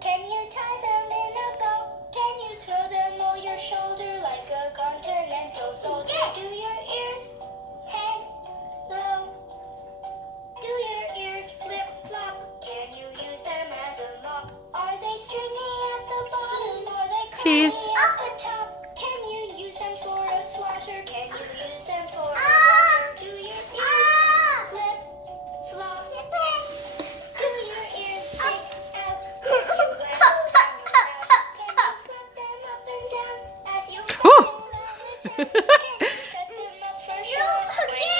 Can you tie them in a bow? Can you throw them over your shoulder like a continental soldier? Do your ears hang low? Do your ears flip-flop? Can you use them as a mop? Are they stringy at the bottom or they Cheese. curly at the top? Can you use them for a swasher? Can you use them for a washer? Do your ears flip-flop? Do your ears stick out? Can you waggle them around? Can you flip them up and down as you Oh. waggle around the town? Can you set them up for show and swing?